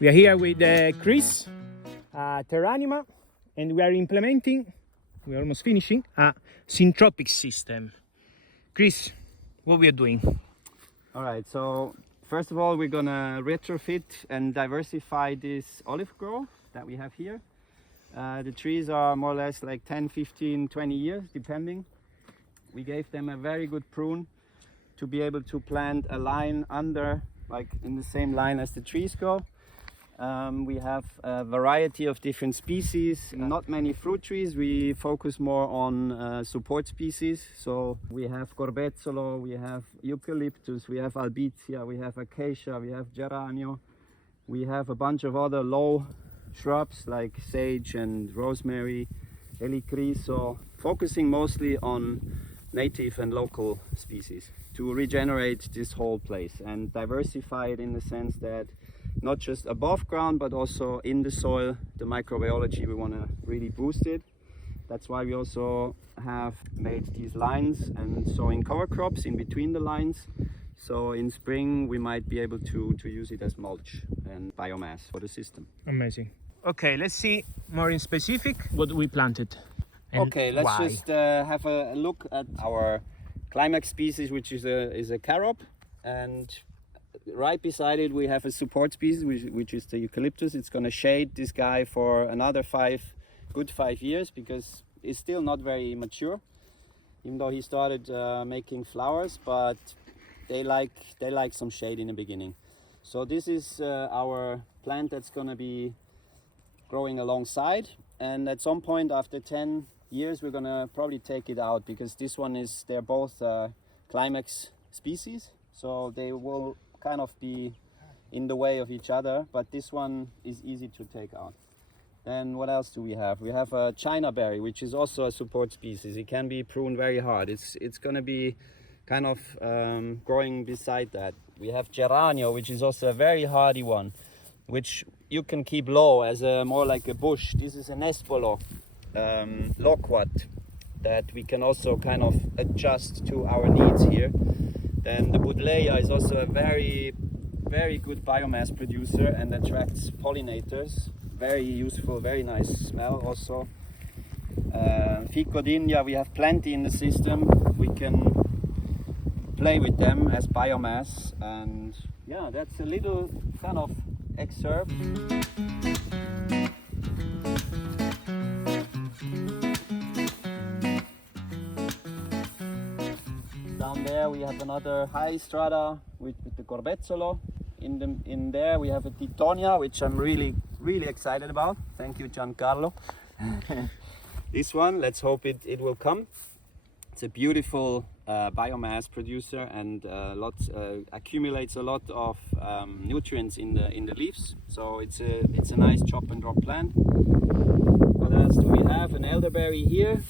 We are here with Chris, Terranima, and we are implementing, we're almost finishing, a Syntropic system. Chris, what we are doing? All right, so first of all, we're gonna retrofit and diversify this olive grove that we have here. The trees are more or less like 10, 15, 20 years, depending. We gave them a very good prune to be able to plant a line under, like in the same line as the trees go. We have a variety of different species, not many fruit trees. We focus more on support species. So we have corbezzolo, we have eucalyptus, we have albizia, we have acacia, we have geranio. We have a bunch of other low shrubs like sage and rosemary, helichrysum, focusing mostly on native and local species to regenerate this whole place and diversify it in the sense that not just above ground but also in the soil, the microbiology, we want to really boost it. That's why we also have made these lines and sowing cover crops in between the lines. So in spring we might be able to use it as mulch and biomass for the system. Amazing. Okay, let's see more in specific what we planted. Okay, let's why. just have a look at our climax species, which is a carob, and right beside it we have a support species which is the eucalyptus. It's going to shade this guy for another good 5 years because it's still not very mature, even though he started making flowers, but they like some shade in the beginning. So this is our plant that's going to be growing alongside, and at some point after 10 years we're gonna probably take it out because they're both climax species, so they will kind of be in the way of each other, but this one is easy to take out. Then what else do we have? We have a China berry, which is also a support species. It can be pruned very hard. It's gonna be kind of growing beside that. We have geranio, which is also a very hardy one, which you can keep low as more like a bush. This is an espolo, loquat, that we can also kind of adjust to our needs here. Then the Buddleia is also a very, very good biomass producer and attracts pollinators. Very useful, very nice smell also. Ficodindia, we have plenty in the system. We can play with them as biomass, and yeah, that's a little kind of excerpt. Down there we have another high strata with the corbezzolo. In there we have a titonia, which I'm really excited about. Thank you, Giancarlo. This one, let's hope it will come. It's a beautiful biomass producer and accumulates a lot of nutrients in the leaves. So it's a nice chop and drop plant. What else do we have? An elderberry here,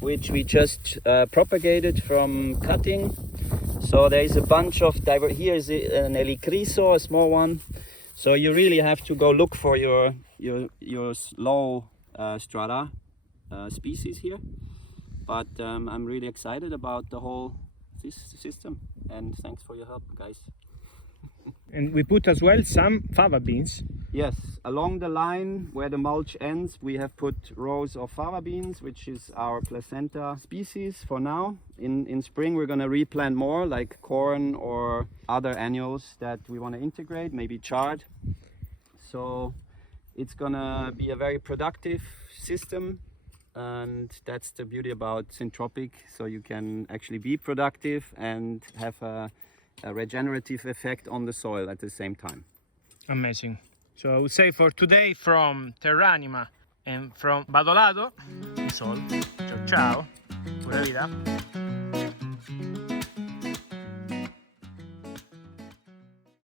which we just propagated from cutting. So there is a bunch of here is an helichrysum, a small one. So you really have to go look for your low strata species here. But I'm really excited about the whole system, and thanks for your help, guys. And we put as well some fava beans. Yes, along the line where the mulch ends, we have put rows of fava beans, which is our placenta species for now. In spring, we're going to replant more, like corn or other annuals that we want to integrate, maybe chard. So it's going to be a very productive system. And that's the beauty about Syntropic. So you can actually be productive and have a regenerative effect on the soil at the same time. Amazing. So I would say for today from Terranima and from Badolato, it's all. Ciao ciao. Pura vida.